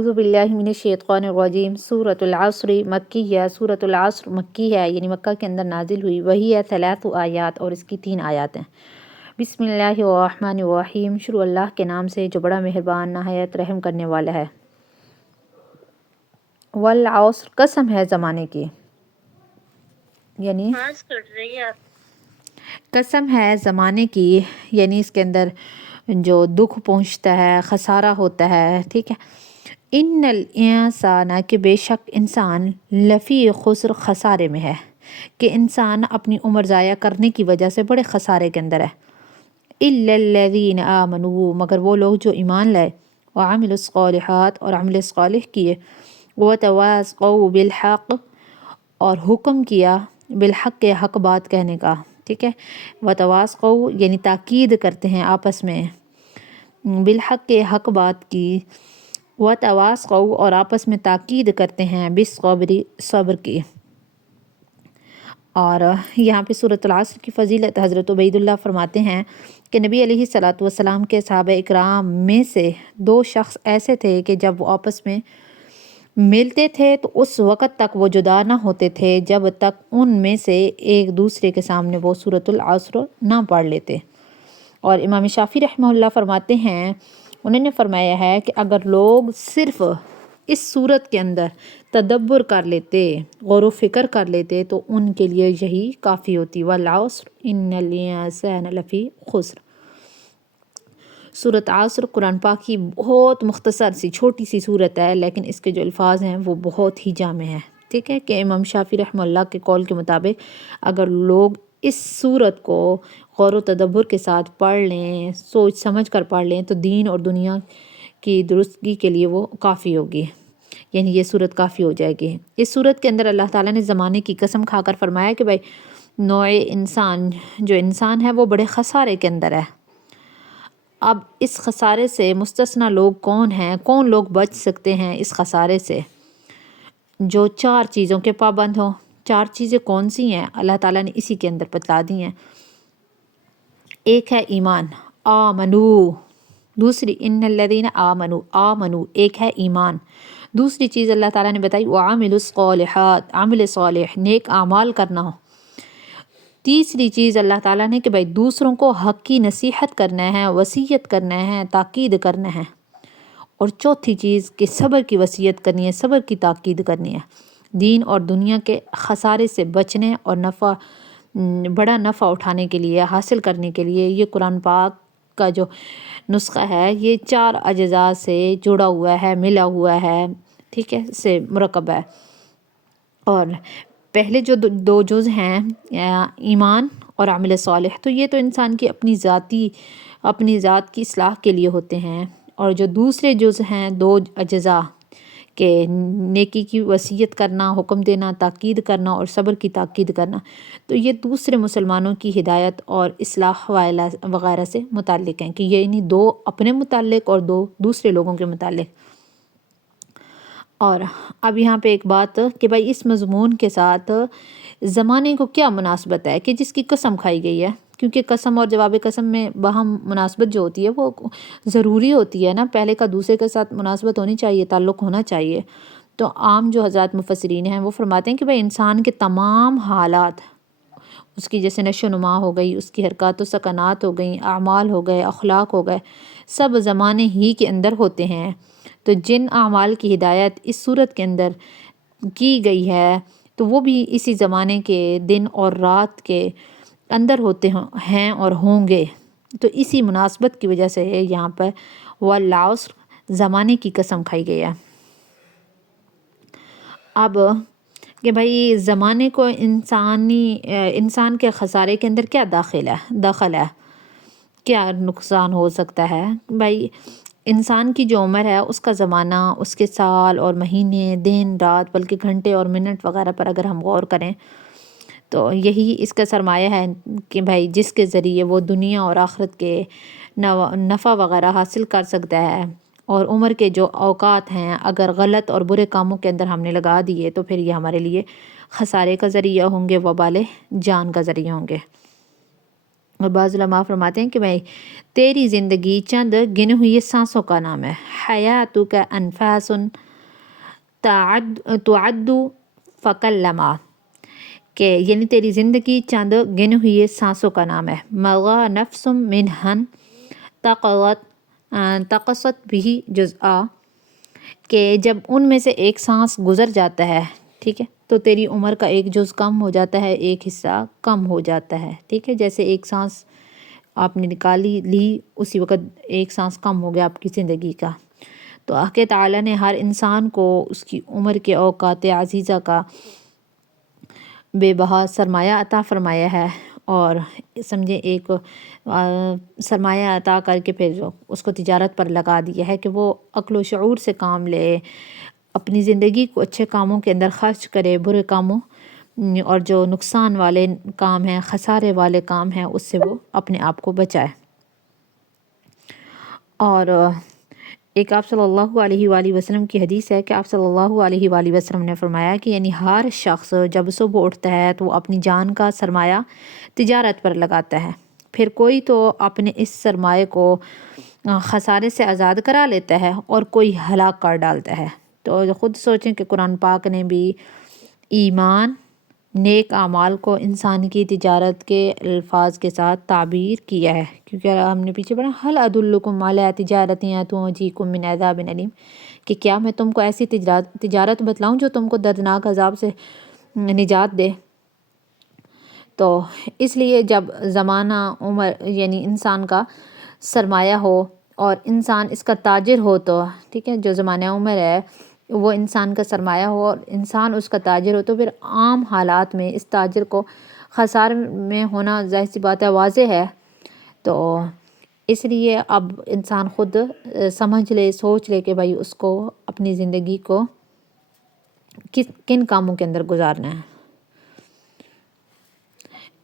اعوذ باللہ من الشیطان الرجیم سورۃ العصر مکیہ، سورۃ العصر مکی ہے، یعنی مکہ کے اندر نازل ہوئی، وہی ہے 3 آیات اور اس کی 3 آیات ہیں۔ بسم اللہ الرحمن الرحیم، شروع اللہ کے نام سے جو بڑا مہربان نہایت رحم کرنے والا ہے۔ والعصر، قسم ہے زمانے کی، یعنی قسم ہے زمانے کی، یعنی اس کے اندر جو دکھ پہنچتا ہے، خسارہ ہوتا ہے، ٹھیک ہے۔ ان الانسان، کہ بے شک انسان، لفی خسر، خسارے میں ہے، کہ انسان اپنی عمر ضائع کرنے کی وجہ سے بڑے خسارے کے اندر ہے۔ الا الذین آمنوا، مگر وہ لوگ جو ایمان لائے، وعملوا الصالحات، اور عمل صالح کیے، وتواصوا بالحق، اور حکم کیا بالحق، کے حق بات کہنے کا، ٹھیک ہے۔ وتواصوا یعنی تاکید کرتے ہیں آپس میں، بالحق، کے حق بات کی، وتواصوا اور آپس میں تاکید کرتے ہیں، بالصبر، صبر کی۔ اور یہاں پہ سورۃ العصر کی فضیلت حضرت عبید اللہ فرماتے ہیں کہ نبی علیہ الصلوۃ والسلام کے صحابہ اکرام میں سے 2 شخص ایسے تھے کہ جب وہ آپس میں ملتے تھے تو اس وقت تک وہ جدا نہ ہوتے تھے جب تک ان میں سے ایک دوسرے کے سامنے وہ سورۃ العصر نہ پڑھ لیتے۔ اور امام شافعی رحمہ اللہ فرماتے ہیں، انہوں نے فرمایا ہے کہ اگر لوگ صرف اس صورت کے اندر تدبر کر لیتے، غور و فکر کر لیتے تو ان کے لیے یہی کافی ہوتی۔ والعصر ان الانسان لفی خسر۔ سورۃ عصر قرآن پاک کی بہت مختصر سی چھوٹی سی صورت ہے، لیکن اس کے جو الفاظ ہیں وہ بہت ہی جامع ہیں، ٹھیک ہے۔ کہ امام شافعی رحمہ اللہ کے قول کے مطابق اگر لوگ اس صورت کو غور و تدبر کے ساتھ پڑھ لیں، سوچ سمجھ کر پڑھ لیں، تو دین اور دنیا کی درستگی کے لیے وہ کافی ہوگی، یعنی یہ صورت کافی ہو جائے گی۔ اس صورت کے اندر اللہ تعالیٰ نے زمانے کی قسم کھا کر فرمایا کہ بھائی نوع انسان، جو انسان ہے وہ بڑے خسارے کے اندر ہے۔ اب اس خسارے سے مستثنی لوگ کون ہیں، کون لوگ بچ سکتے ہیں اس خسارے سے؟ جو 4 چیزوں کے پابند ہوں۔ 4 چیزیں کون سی ہیں؟ اللہ تعالیٰ نے اسی کے اندر بتلا دی ہیں۔ ایک ہے ایمان، آمنو۔ دوسری ان الذین آمنو، آمنو ایک ہے ایمان۔ دوسری چیز اللہ تعالیٰ نے بتائی وعملوا الصالحات، عمل صالح، نیک اعمال کرنا ہو۔ تیسری چیز اللہ تعالیٰ نے کہ بھائی دوسروں کو حق کی نصیحت کرنا ہے، وصیت کرنا ہے، تاکید کرنا ہے۔ اور چوتھی چیز کہ صبر کی وصیت کرنی ہے، صبر کی تاکید کرنی ہے، دین اور دنیا کے خسارے سے بچنے اور بڑا نفع اٹھانے کے لیے، حاصل کرنے کے لیے۔ یہ قرآن پاک کا جو نسخہ ہے یہ 4 اجزاء سے جڑا ہوا ہے، ملا ہوا ہے، ٹھیک ہے، سے مرکب ہے۔ اور پہلے جو 2 جز ہیں ایمان اور عمل صالح، تو یہ تو انسان کی اپنی ذات کی اصلاح کے لیے ہوتے ہیں۔ اور جو دوسرے جز ہیں 2 اجزاء کہ نیکی کی وصیت کرنا، حکم دینا، تاکید کرنا اور صبر کی تاکید کرنا، تو یہ دوسرے مسلمانوں کی ہدایت اور اصلاح وغیرہ سے متعلق ہیں، کہ یہ یعنی 2 اپنے متعلق اور 2 دوسرے لوگوں کے متعلق۔ اور اب یہاں پہ ایک بات کہ بھائی اس مضمون کے ساتھ زمانے کو کیا مناسبت ہے کہ جس کی قسم کھائی گئی ہے، کیونکہ قسم اور جواب قسم میں باہم مناسبت جو ہوتی ہے وہ ضروری ہوتی ہے نا، پہلے کا دوسرے کے ساتھ مناسبت ہونی چاہیے، تعلق ہونا چاہیے۔ تو عام جو حضرات مفسرین ہیں وہ فرماتے ہیں کہ بھائی انسان کے تمام حالات، اس کی جیسے نشو و نما ہو گئی، اس کی حرکات و سکنات ہو گئیں، اعمال ہو گئے، اخلاق ہو گئے، سب زمانے ہی کے اندر ہوتے ہیں۔ تو جن اعمال کی ہدایت اس صورت کے اندر کی گئی ہے تو وہ بھی اسی زمانے کے دن اور رات کے اندر ہوتے ہیں اور ہوں گے۔ تو اسی مناسبت کی وجہ سے یہاں پر والعصر زمانے کی قسم کھائی گئی ہے۔ اب کہ بھائی زمانے کو انسان کے خسارے کے اندر کیا داخل ہے، کیا نقصان ہو سکتا ہے؟ بھائی انسان کی جو عمر ہے اس کا زمانہ، اس کے سال اور مہینے، دن رات، بلکہ گھنٹے اور منٹ وغیرہ پر اگر ہم غور کریں تو یہی اس کا سرمایہ ہے کہ بھائی جس کے ذریعے وہ دنیا اور آخرت کے نفع وغیرہ حاصل کر سکتا ہے۔ اور عمر کے جو اوقات ہیں اگر غلط اور برے کاموں کے اندر ہم نے لگا دیے تو پھر یہ ہمارے لیے خسارے کا ذریعہ ہوں گے، وبال جان کا ذریعہ ہوں گے۔ اور بعض علماء فرماتے ہیں کہ بھائی تیری زندگی چند گنے ہوئی سانسوں کا نام ہے، حیاتک انفاس تعد فکلما، کہ یعنی تیری زندگی چند گنے ہوئی سانسوں کا نام ہے، مغا نفس منہن تقصت بھی جزءا، کہ جب ان میں سے ایک سانس گزر جاتا ہے، ٹھیک ہے، تو تیری عمر کا ایک جز کم ہو جاتا ہے، ایک حصہ کم ہو جاتا ہے، ٹھیک ہے، جیسے ایک سانس آپ نے نکالی لی اسی وقت ایک سانس کم ہو گیا آپ کی زندگی کا۔ تو حق تعالیٰ نے ہر انسان کو اس کی عمر کے اوقات عزیزہ کا بے بہا سرمایہ عطا فرمایا ہے، اور سمجھے ایک سرمایہ عطا کر کے پھر اس کو تجارت پر لگا دیا ہے کہ وہ عقل و شعور سے کام لے، اپنی زندگی کو اچھے کاموں کے اندر خرچ کرے، برے کاموں اور جو نقصان والے کام ہیں، خسارے والے کام ہیں، اس سے وہ اپنے آپ کو بچائے۔ اور ایک آپ صلی اللہ علیہ وآلہ وسلم کی حدیث ہے کہ آپ صلی اللہ علیہ وآلہ وسلم نے فرمایا کہ یعنی ہر شخص جب صبح اٹھتا ہے تو وہ اپنی جان کا سرمایہ تجارت پر لگاتا ہے، پھر کوئی تو اپنے اس سرمایہ کو خسارے سے آزاد کرا لیتا ہے اور کوئی ہلاک کر ڈالتا ہے۔ تو خود سوچیں کہ قرآن پاک نے بھی ایمان، نیک اعمال کو انسان کی تجارت کے الفاظ کے ساتھ تعبیر کیا ہے، کیونکہ ہم نے پیچھے پڑھا حل ادلکم علی تجارت تنجیکم من عذاب علیم، کہ کیا میں تم کو ایسی تجارت بتلاؤں جو تم کو دردناک عذاب سے نجات دے۔ تو اس لیے جب زمانہ عمر یعنی انسان کا سرمایہ ہو اور انسان اس کا تاجر ہو، تو ٹھیک ہے، جو زمانہ عمر ہے وہ انسان کا سرمایہ ہو اور انسان اس کا تاجر ہو، تو پھر عام حالات میں اس تاجر کو خسارے میں ہونا ظاہر سی بات ہے، واضح ہے۔ تو اس لیے اب انسان خود سمجھ لے، سوچ لے کہ بھائی اس کو اپنی زندگی کو کن کاموں کے اندر گزارنا ہے۔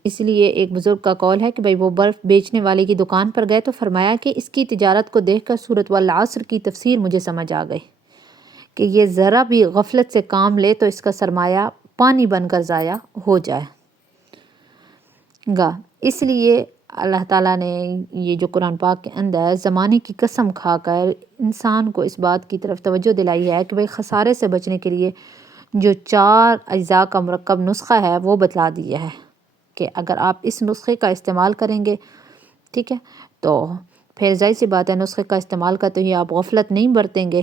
اس لیے ایک بزرگ کا قول ہے کہ بھائی وہ برف بیچنے والے کی دکان پر گئے تو فرمایا کہ اس کی تجارت کو دیکھ کر سورۃ والعصر کی تفسیر مجھے سمجھ آ گئی کہ یہ ذرا بھی غفلت سے کام لے تو اس کا سرمایہ پانی بن کر ضائع ہو جائے گا۔ اس لیے اللہ تعالیٰ نے یہ جو قرآن پاک کے اندر زمانے کی قسم کھا کر انسان کو اس بات کی طرف توجہ دلائی ہے کہ بھائی خسارے سے بچنے کے لیے جو 4 اجزاء کا مرکب نسخہ ہے وہ بتلا دیا ہے کہ اگر آپ اس نسخے کا استعمال کریں گے، ٹھیک ہے، تو پھر ظاہر سی بات ہے نسخے کا استعمال کرتے ہوئے آپ غفلت نہیں برتیں گے،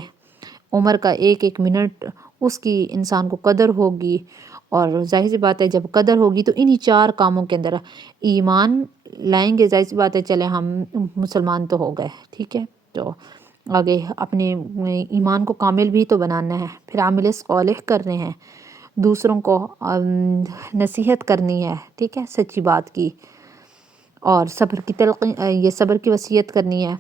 عمر کا ایک ایک منٹ اس کی انسان کو قدر ہوگی، اور ظاہر سی بات ہے جب قدر ہوگی تو انہی 4 کاموں کے اندر ایمان لائیں گے، ظاہر سی بات ہے چلے ہم مسلمان تو ہو گئے، ٹھیک ہے، تو آگے اپنے ایمان کو کامل بھی تو بنانا ہے، پھر عامل صالح کرنے ہیں، دوسروں کو نصیحت کرنی ہے، ٹھیک ہے، سچی بات کی، اور صبر کی یہ صبر کی وصیت کرنی ہے۔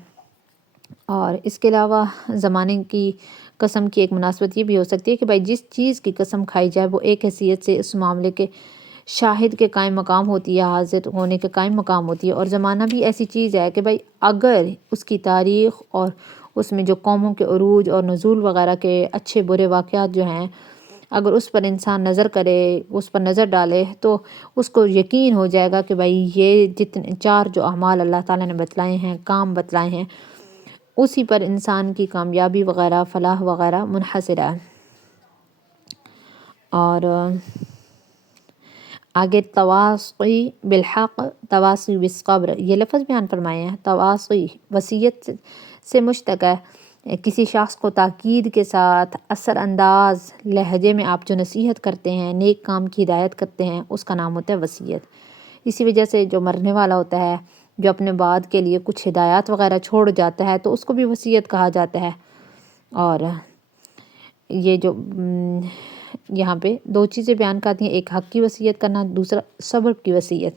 اور اس کے علاوہ زمانے کی قسم کی ایک مناسبت یہ بھی ہو سکتی ہے کہ بھائی جس چیز کی قسم کھائی جائے وہ ایک حیثیت سے اس معاملے کے شاہد کے قائم مقام ہوتی ہے، حاضر ہونے کے قائم مقام ہوتی ہے، اور زمانہ بھی ایسی چیز ہے کہ بھائی اگر اس کی تاریخ اور اس میں جو قوموں کے عروج اور نزول وغیرہ کے اچھے برے واقعات جو ہیں، اگر اس پر انسان نظر کرے، اس پر نظر ڈالے، تو اس کو یقین ہو جائے گا کہ بھائی یہ جتنے 4 جو اعمال اللہ تعالیٰ نے بتلائے ہیں، کام بتلائے ہیں، اسی پر انسان کی کامیابی وغیرہ فلاح وغیرہ منحصر ہے۔ اور آگے تواصی بالحق تواصی بالصبر یہ لفظ بیان فرمائے ہیں۔ تواصی وصیت سے مشتق ہے، کسی شخص کو تاکید کے ساتھ اثر انداز لہجے میں آپ جو نصیحت کرتے ہیں، نیک کام کی ہدایت کرتے ہیں، اس کا نام ہوتا ہے وصیت۔ اسی وجہ سے جو مرنے والا ہوتا ہے، جو اپنے بعد کے لیے کچھ ہدایات وغیرہ چھوڑ جاتا ہے، تو اس کو بھی وصیت کہا جاتا ہے۔ اور یہ جو یہاں پہ 2 چیزیں بیان کرتی ہیں، ایک حق کی وصیت کرنا، دوسرا صبر کی وصیت،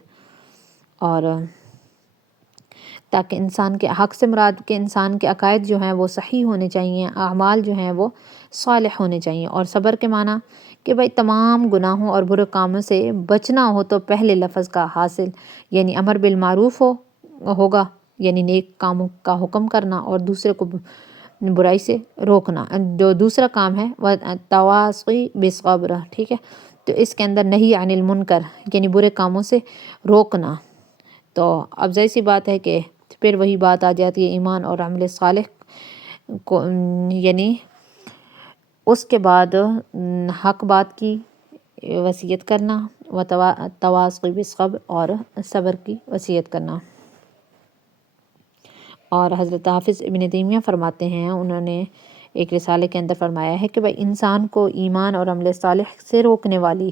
اور تاکہ انسان کے حق سے مراد کہ انسان کے عقائد جو ہیں وہ صحیح ہونے چاہیے، اعمال جو ہیں وہ صالح ہونے چاہیے، اور صبر کے معنی کہ بھائی تمام گناہوں اور برے کاموں سے بچنا ہو تو پہلے لفظ کا حاصل یعنی امر بالمعروف ہوگا، یعنی نیک کاموں کا حکم کرنا، اور دوسرے کو برائی سے روکنا۔ جو دوسرا کام ہے وہ تواصی بالصبر، ٹھیک ہے، تو اس کے اندر نہی عن المنکر یعنی برے کاموں سے روکنا، تو اب ظاہر سی بات ہے کہ پھر وہی بات آ جاتی ہے ایمان اور عمل صالح کو، یعنی اس کے بعد حق بات کی وصیت کرنا، و تواصی بالصبر اور صبر کی وصیت کرنا۔ اور حضرت حافظ ابن تیمیہ فرماتے ہیں، انہوں نے ایک رسالے کے اندر فرمایا ہے کہ بھائی انسان کو ایمان اور عمل صالح سے روکنے والی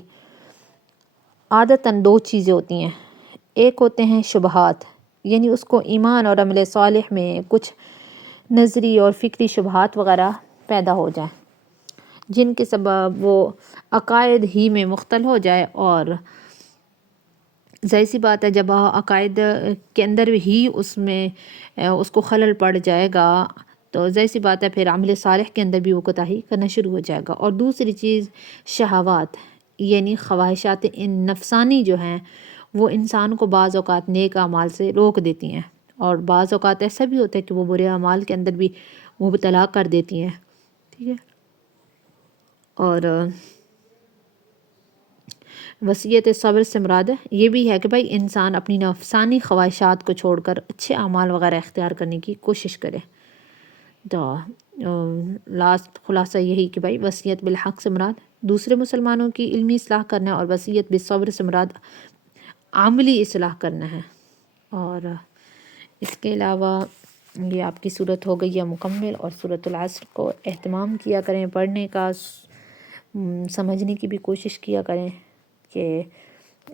عادتاً دو چیزیں ہوتی ہیں۔ ایک ہوتے ہیں شبہات، یعنی اس کو ایمان اور عمل صالح میں کچھ نظری اور فکری شبہات وغیرہ پیدا ہو جائیں، جن کے سبب وہ عقائد ہی میں مختل ہو جائے، اور ظاہر سی بات ہے جب عقائد کے اندر ہی اس کو خلل پڑ جائے گا تو ظاہر سی بات ہے پھر عمل صالح کے اندر بھی وہ کوتاہی کرنا شروع ہو جائے گا۔ اور دوسری چیز شہوات، یعنی خواہشات نفسانی جو ہیں وہ انسان کو بعض اوقات نیک اعمال سے روک دیتی ہیں، اور بعض اوقات ایسا بھی ہوتا ہے کہ وہ برے اعمال کے اندر بھی مبتلا کر دیتی ہیں، ٹھیک ہے۔ اور وصیت صبر سے مراد یہ بھی ہے کہ بھائی انسان اپنی نفسانی خواہشات کو چھوڑ کر اچھے اعمال وغیرہ اختیار کرنے کی کوشش کرے۔ تو لاسٹ خلاصہ یہی کہ بھائی وصیت بالحق سے مراد دوسرے مسلمانوں کی علمی اصلاح کرنا ہے، اور وصیت بالصبر سے مراد عملی اصلاح کرنا ہے۔ اور اس کے علاوہ یہ آپ کی صورت ہو گئی ہے مکمل، اور سورۃ العصر کو اہتمام کیا کریں، پڑھنے کا، سمجھنے کی بھی کوشش کیا کریں کہ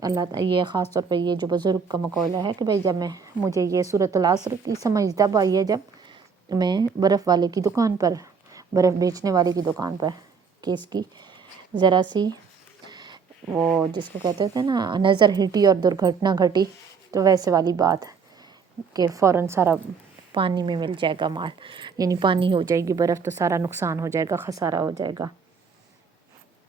اللہ یہ خاص طور پہ یہ جو بزرگ کا مقولہ ہے کہ بھائی جب مجھے یہ سورۃ العصر کی سمجھ تب آئی ہے جب میں برف والے کی دکان پر، برف بیچنے والے کی دکان پر، کہ اس کی ذرا سی وہ جس کو کہتے تھے نا نظر ہٹی اور درگھٹنا گھٹی، تو ویسے والی بات کہ فوراً سارا پانی میں مل جائے گا مال، یعنی پانی ہو جائے گی برف تو سارا نقصان ہو جائے گا، خسارہ ہو جائے گا۔